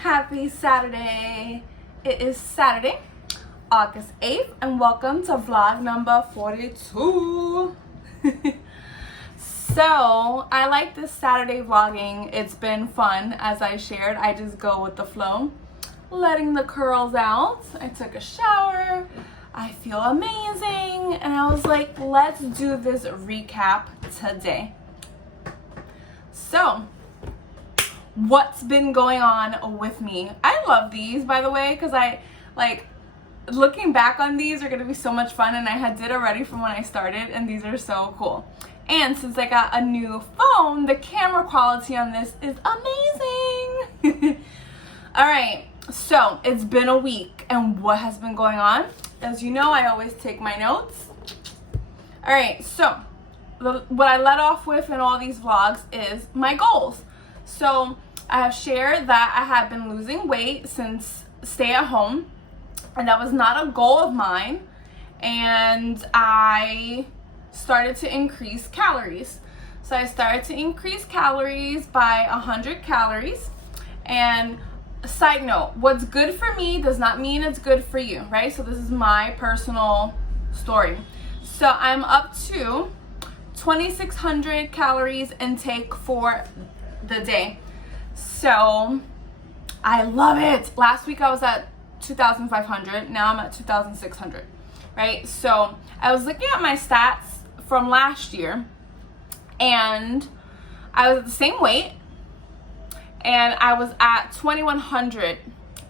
Happy Saturday. It is Saturday, August 8th, and welcome to vlog number 42. So, I like this Saturday vlogging. It's been fun, as I shared. I just go with the flow, letting the curls out. I took a shower. I feel amazing. And I was like, let's do this recap today. So, what's been going on with me? I love these, by the way, because I like looking back on these are going to be so much fun, and I had did already from when I started, and these are so cool. And since I got a new phone, the camera quality on this is amazing. All right, so it's been a week, and what has been going on? As you know, I always take my notes. All right, so what I let off with in all these vlogs is my goals. So I have shared that I have been losing weight since stay at home, and that was not a goal of mine, and I started to increase calories. So I started to increase calories by 100 calories. And side note, what's good for me does not mean it's good for you, right? So this is my personal story. So I'm up to 2,600 calories intake for the day. So I love it. Last week I was at 2,500. Now I'm at 2,600, right? So I was looking at my stats from last year, and I was at the same weight, and I was at 2,100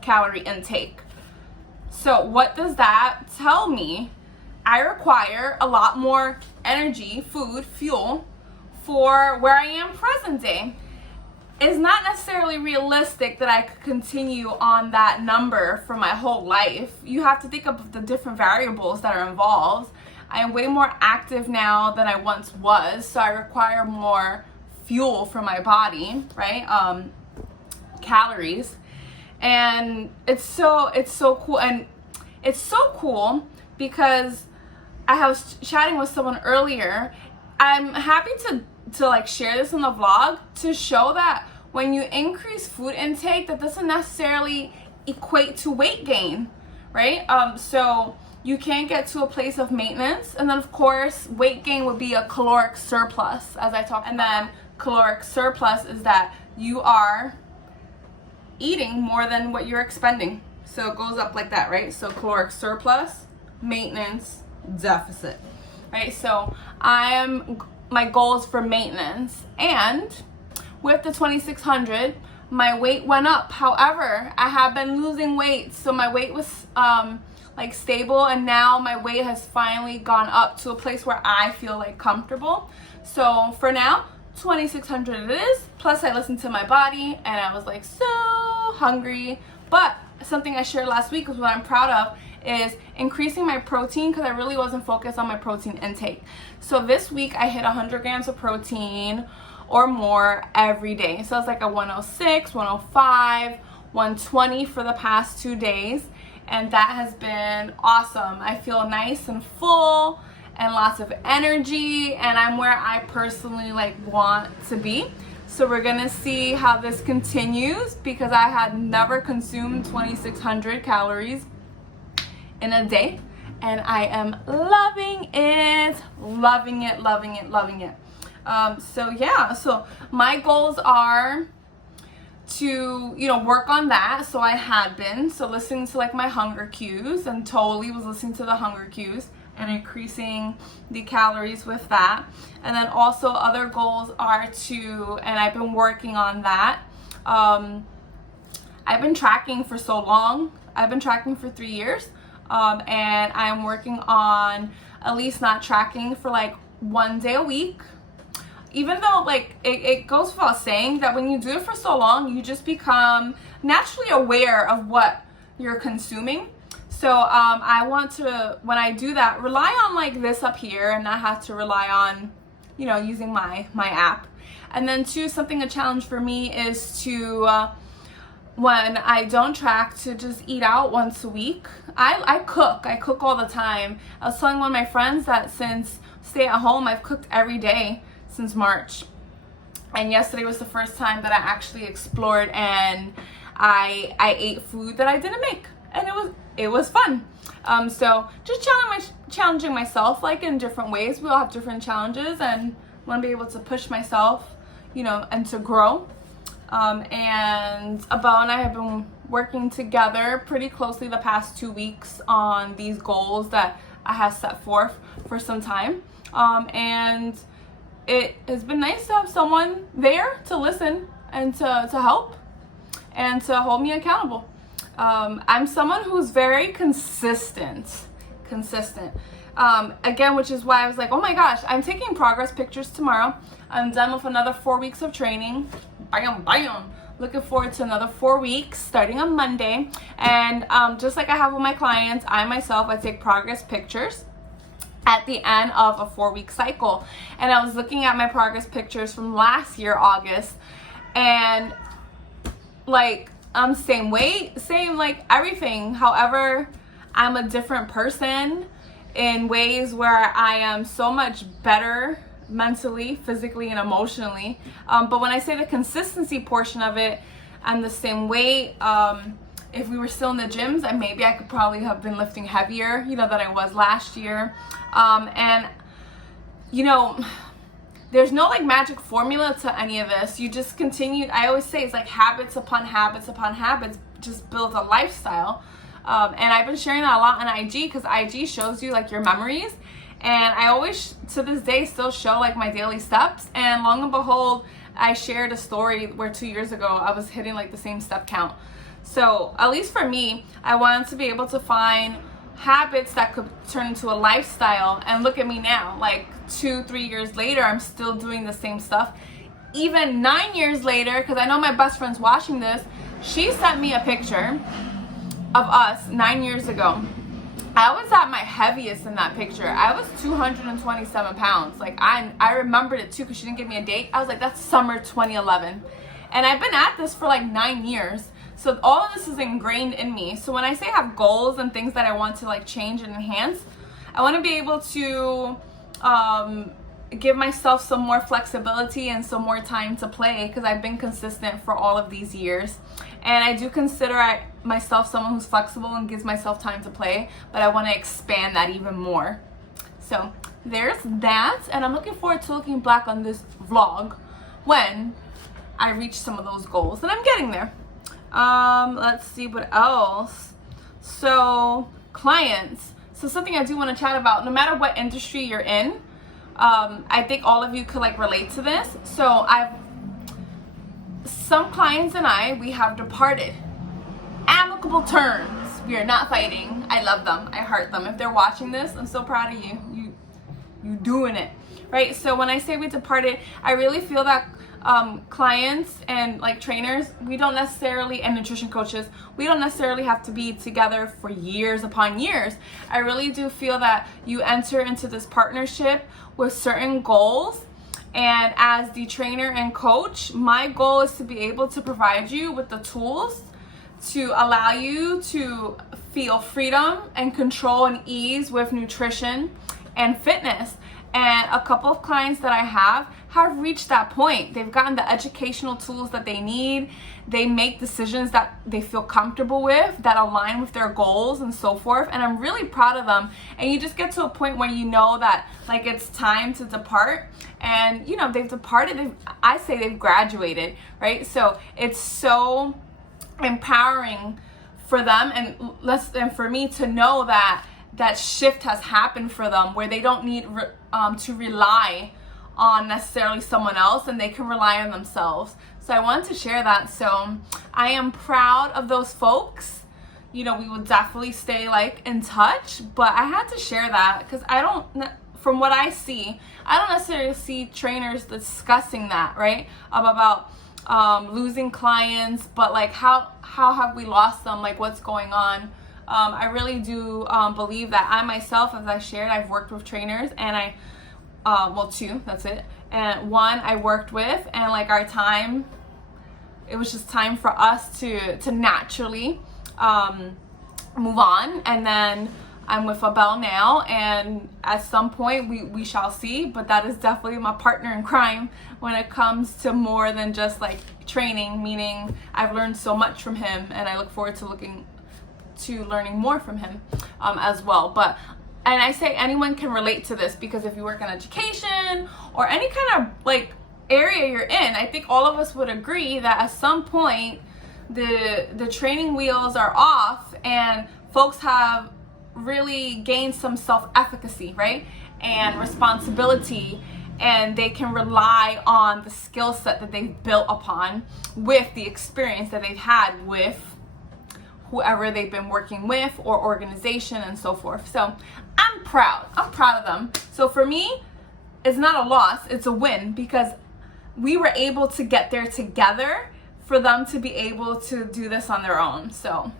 calorie intake. So what does that tell me? I require a lot more energy, food, fuel for where I am present day. It's not necessarily realistic that I could continue on that number for my whole life. You have to think of the different variables that are involved. I am way more active now than I once was, so I require more fuel for my body, right? Calories. And it's so cool. And it's so cool because I was chatting with someone earlier. I'm happy to like share this in the vlog to show that when you increase food intake, that doesn't necessarily equate to weight gain, right? So you can get to a place of maintenance, and then of course weight gain would be a caloric surplus, as I talked about. And then caloric surplus is that you are eating more than what you're expending. So it goes up like that, right? So caloric surplus, maintenance, deficit, right? So my goal is for maintenance, and with the 2,600, my weight went up. However, I have been losing weight, so my weight was like stable, and now my weight has finally gone up to a place where I feel like comfortable. So for now, 2,600 it is. Plus I listened to my body, and I was like so hungry. But something I shared last week was what I'm proud of is increasing my protein, because I really wasn't focused on my protein intake. So this week I hit 100 grams of protein or more every day. So it's like a 106, 105, 120 for the past 2 days. And that has been awesome. I feel nice and full and lots of energy, and I'm where I personally like want to be. So we're gonna see how this continues, because I had never consumed 2,600 calories in a day, and I am loving it, loving it, loving it, loving it. So yeah, so my goals are to, work on that. So I had been, so listening to like my hunger cues, and totally was listening to the hunger cues and increasing the calories with that. And then also other goals are to, and I've been working on that. I've been tracking for so long. I've been tracking for 3 years. And I'm working on at least not tracking for like 1 day a week. Even though like it goes without saying that when you do it for so long, you just become naturally aware of what you're consuming. So I want to, when I do that, rely on like this up here, and not have to rely on, using my app. And then two, a challenge for me is to, when I don't track, to just eat out once a week. I cook all the time. I was telling one of my friends that since stay at home, I've cooked every day since March. And yesterday was the first time that I actually explored and I ate food that I didn't make, and it was fun. So just challenging myself, like, in different ways. We all have different challenges, and want to be able to push myself, you know, and to grow. And Abel and I have been working together pretty closely the past 2 weeks on these goals that I have set forth for some time. And it has been nice to have someone there to listen and to help and to hold me accountable. I'm someone who's very consistent. Again, which is why I was like, oh my gosh, I'm taking progress pictures tomorrow. I'm done with another 4 weeks of training. Bam. Looking forward to another 4 weeks starting on Monday. And just like I have with my clients, I take progress pictures at the end of a 4-week cycle. And I was looking at my progress pictures from last year, August, and like, I'm same weight, same like everything. However, I'm a different person in ways where I am so much better mentally, physically, and emotionally. But when I say the consistency portion of it, I'm the same weight. If we were still in the gyms, and maybe I could probably have been lifting heavier, you know, than I was last year. And you know, there's no like magic formula to any of this. You just continue. I always say it's like habits upon habits upon habits just build a lifestyle. And I've been sharing that a lot on IG, because IG shows you like your memories. And I always, to this day, still show like my daily steps. And long and behold, I shared a story where 2 years ago I was hitting like the same step count. So at least for me, I wanted to be able to find habits that could turn into a lifestyle. And look at me now, like 2-3 years later, I'm still doing the same stuff. Even 9 years later, because I know my best friend's watching this, she sent me a picture of us 9 years ago. I was at my heaviest in that picture. I was 227 pounds. Like, I remembered it too, because she didn't give me a date. I was like, that's summer 2011. And I've been at this for like 9 years. So all of this is ingrained in me. So when I say I have goals and things that I want to like change and enhance, I want to be able to give myself some more flexibility and some more time to play, because I've been consistent for all of these years. And I do consider myself someone who's flexible and gives myself time to play, but I want to expand that even more. So there's that, and I'm looking forward to looking back on this vlog when I reach some of those goals, and I'm getting there. Let's see what else. So clients. So something I do want to chat about, no matter what industry you're in, I think all of you could like relate to this. So some clients and we have departed. Amicable terms. We are not fighting. I love them. I heart them. If they're watching this, I'm so proud of you. You doing it, right? So when I say we departed, I really feel that clients and like trainers, we don't necessarily, and nutrition coaches, we don't necessarily have to be together for years upon years. I really do feel that you enter into this partnership with certain goals. And as the trainer and coach, my goal is to be able to provide you with the tools to allow you to feel freedom and control and ease with nutrition and fitness. And a couple of clients that I have reached that point. They've gotten the educational tools that they need. They make decisions that they feel comfortable with, that align with their goals and so forth. And I'm really proud of them. And you just get to a point where you know that like it's time to depart. And you know, they've departed. I say they've graduated, right? So it's so empowering for them and for me to know that that shift has happened for them, where they don't need to rely on necessarily someone else, and they can rely on themselves. So I wanted to share that. So I am proud of those folks. You know, we will definitely stay like in touch, but I had to share that because from what I see, I don't necessarily see trainers discussing that, right? About losing clients, but like how have we lost them? Like what's going on? I really do believe that I myself, as I shared, I've worked with trainers, and two, that's it. And one I worked with, and like our time, it was just time for us to naturally move on. And then I'm with Abel now, and at some point we shall see, but that is definitely my partner in crime when it comes to more than just like training, meaning I've learned so much from him, and I look forward to learning more from him as well. And I say anyone can relate to this, because if you work in education or any kind of like area you're in, I think all of us would agree that at some point the training wheels are off and folks have really gained some self-efficacy, right? And responsibility, and they can rely on the skill set that they've built upon with the experience that they've had with whoever they've been working with or organization and so forth. So I'm proud of them. So for me, it's not a loss, it's a win, because we were able to get there together for them to be able to do this on their own. So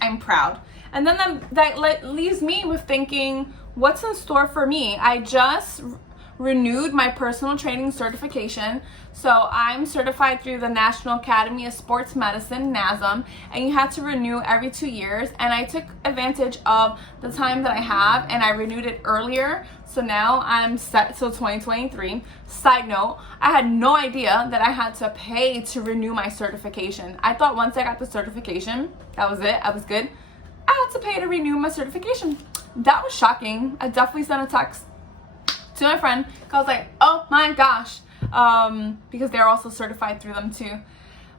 I'm proud. And then that leaves me with thinking, what's in store for me? I just renewed my personal training certification. So I'm certified through the National Academy of Sports Medicine, NASM, and you have to renew every 2 years. And I took advantage of the time that I have, and I renewed it earlier. So now I'm set till 2023. Side note, I had no idea that I had to pay to renew my certification. I thought once I got the certification, that was it, I was good. I had to pay to renew my certification. That was shocking. I definitely sent a text to my friend, because I was like, oh my gosh, because they're also certified through them too.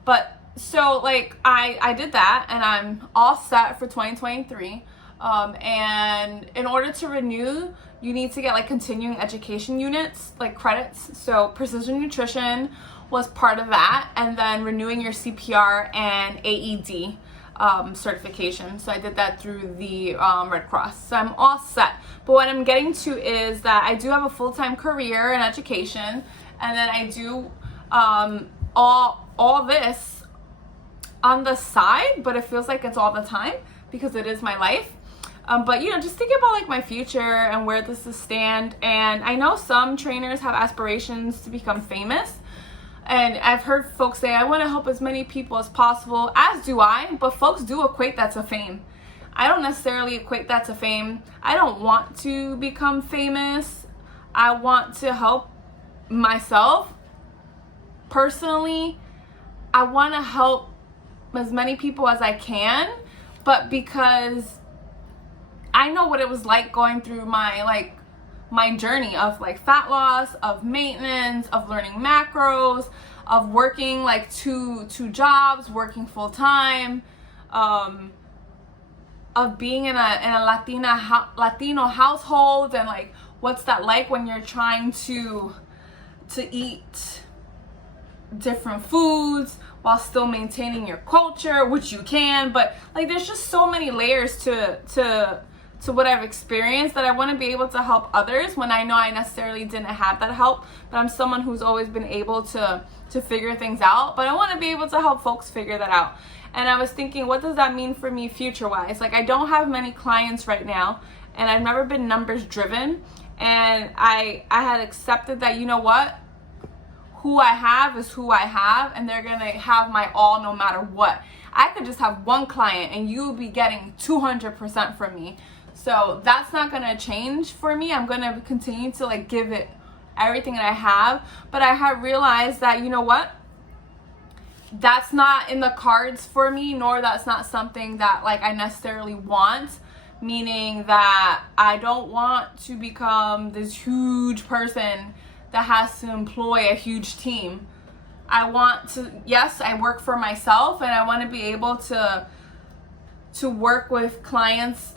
But so like I did that, and I'm all set for 2023. And in order to renew, you need to get like continuing education units, like credits. So precision nutrition was part of that, and then renewing your CPR and AED certification. So I did that through the Red Cross. So I'm all set. But what I'm getting to is that I do have a full-time career in education, and then I do all this on the side, but it feels like it's all the time because it is my life. But you know, just thinking about like my future and where this is stand. And I know some trainers have aspirations to become famous. And I've heard folks say, I want to help as many people as possible, as do I, but folks do equate that to fame. I don't necessarily equate that to fame. I don't want to become famous. I want to help myself personally. I want to help as many people as I can, but because I know what it was like going through my journey of like fat loss, of maintenance, of learning macros, of working like two jobs, working full time, of being in a Latino household, and like what's that like when you're trying to eat different foods while still maintaining your culture, which you can, but like there's just so many layers to what I've experienced that I want to be able to help others when I know I necessarily didn't have that help, but I'm someone who's always been able to figure things out, but I want to be able to help folks figure that out. And I was thinking, what does that mean for me future-wise? Like, I don't have many clients right now, and I've never been numbers driven, and I had accepted that, you know what, who I have is who I have, and they're gonna have my all no matter what. I could just have one client and you'll be getting 200% from me. So that's not gonna change for me. I'm gonna continue to like give it everything that I have. But I have realized that, you know what? That's not in the cards for me, nor that's not something that like I necessarily want. Meaning that I don't want to become this huge person that has to employ a huge team. I want to, yes, I work for myself, and I want to be able to work with clients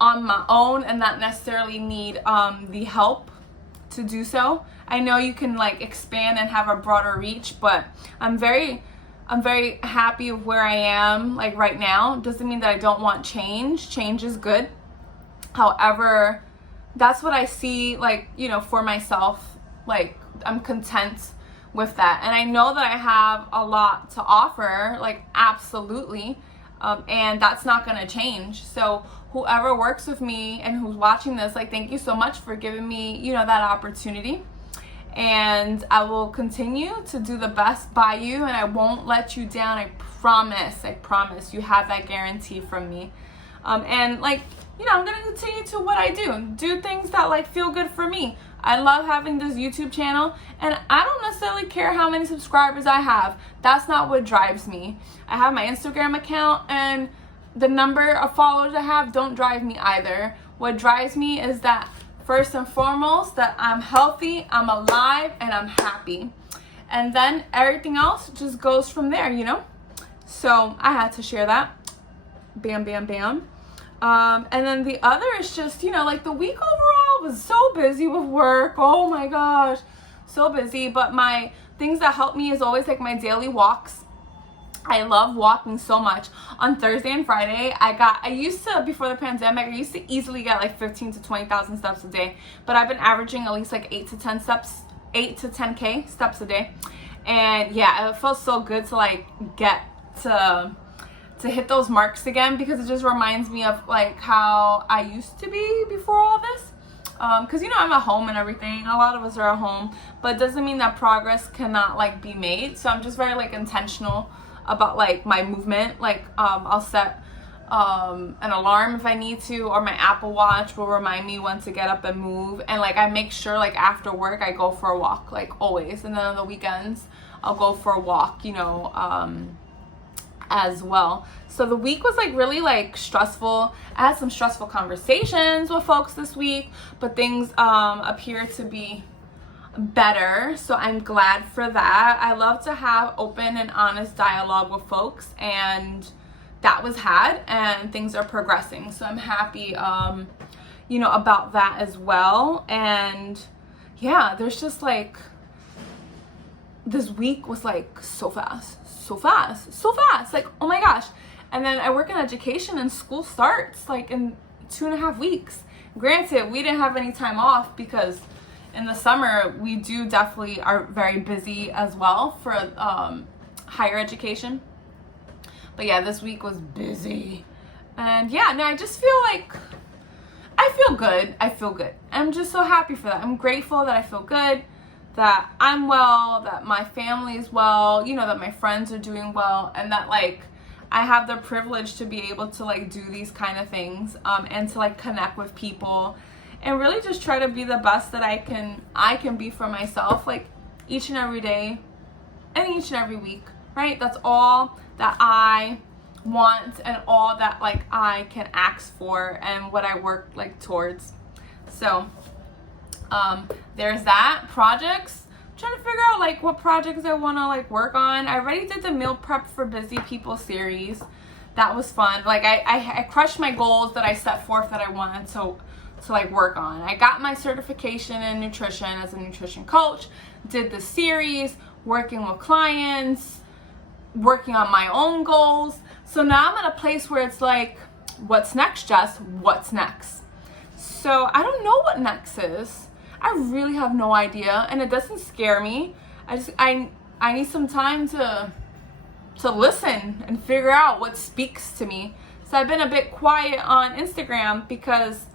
on my own and not necessarily need the help to do so. I know you can like expand and have a broader reach, but I'm very happy with where I am like right now. Doesn't mean that I don't want change. Change is good. However, that's what I see, like, you know, for myself. Like, I'm content with that, and I know that I have a lot to offer, like absolutely, and that's not gonna change. So whoever works with me and who's watching this, like, thank you so much for giving me, you know, that opportunity, and I will continue to do the best by you, and I won't let you down. I promise. You have that guarantee from me. And like, I'm gonna continue to what I do things that like feel good for me. I love having this YouTube channel, and I don't necessarily care how many subscribers I have. That's not what drives me. I have my Instagram account, and the number of followers I have don't drive me either. What drives me is that, first and foremost, that I'm healthy, I'm alive, and I'm happy. And then everything else just goes from there, So I had to share that. Bam, bam, bam. And then the other is just, like the week overall was so busy with work. Oh my gosh, so busy. But my things that help me is always like my daily walks. I love walking so much. On Thursday and Friday, I used to, before the pandemic, I used to easily get like 15 to 20,000 steps a day. But I've been averaging at least like 8 to 10K steps a day. And yeah, it felt so good to like get to hit those marks again, because it just reminds me of like how I used to be before all this. Because I'm at home and everything. A lot of us are at home, but it doesn't mean that progress cannot like be made. So I'm just very like intentional about like my movement. Like I'll set an alarm if I need to, or my Apple Watch will remind me when to get up and move. And like I make sure like after work I go for a walk, like always. And then on the weekends I'll go for a walk, as well. So the week was like really like stressful. I had some stressful conversations with folks this week, but things appear to be better, so I'm glad for that. I love to have open and honest dialogue with folks, and that was had, and things are progressing, so I'm happy about that as well. And yeah, there's just like, this week was like so fast, like, oh my gosh. And then I work in education, and school starts like in 2.5 weeks. Granted, we didn't have any time off because in the summer we do definitely are very busy as well for higher education. But yeah, this week was busy. And yeah, no, I just feel like I feel good. I'm just so happy for that. I'm grateful that I feel good, that I'm well, that my family is well, that my friends are doing well, and that like I have the privilege to be able to like do these kind of things, and to like connect with people, and really just try to be the best that I can be for myself, like each and every day and each and every week, right? That's all that I want, and all that like I can ask for, and what I work like towards. So there's that. Projects, I'm trying to figure out like what projects I want to like work on. I already did the meal prep for busy people series. That was fun. Like I crushed my goals that I set forth that I wanted to like work on. I got my certification in nutrition as a nutrition coach, did the series, working with clients, working on my own goals. So now I'm at a place where it's like, what's next, Jess? What's next? So I don't know what next is. I really have no idea, and it doesn't scare me. I need some time to listen and figure out what speaks to me. So I've been a bit quiet on Instagram, because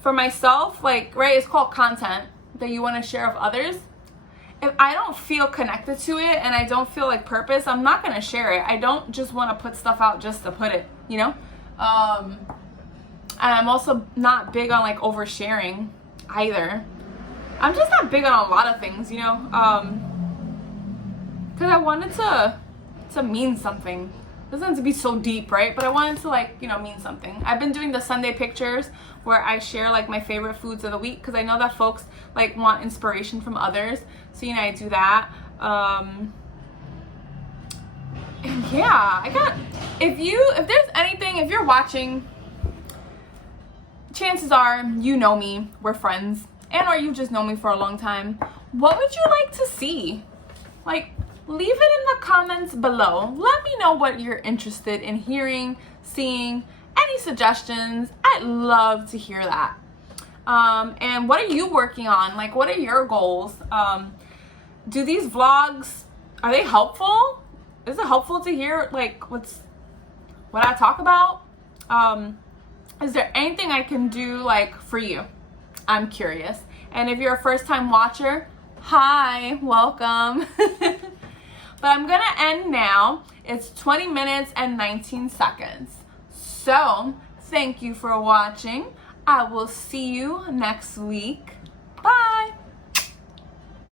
for myself, like, right, it's called content that you want to share with others. If I don't feel connected to it and I don't feel like purpose, I'm not going to share it. I don't just want to put stuff out just to put it, And I'm also not big on like oversharing either. I'm just not big on a lot of things, because I wanted to mean something. It doesn't have to be so deep, right? But I wanted to like, mean something. I've been doing the Sunday pictures where I share like my favorite foods of the week, because I know that folks like want inspiration from others. So, I do that. And yeah, if there's anything, if you're watching, chances are you know me, we're friends, or you just know me for a long time. What would you like to see? Like, leave it in the comments below. Let me know what you're interested in hearing, seeing, any suggestions. I'd love to hear that. And what are you working on? Like, what are your goals? Do these vlogs, are they helpful? Is it helpful to hear like what I talk about? Is there anything I can do like for you? I'm curious. And if you're a first time watcher, hi, welcome. But I'm gonna end now. It's 20 minutes and 19 seconds. So Thank you for watching. I will see you next week. Bye.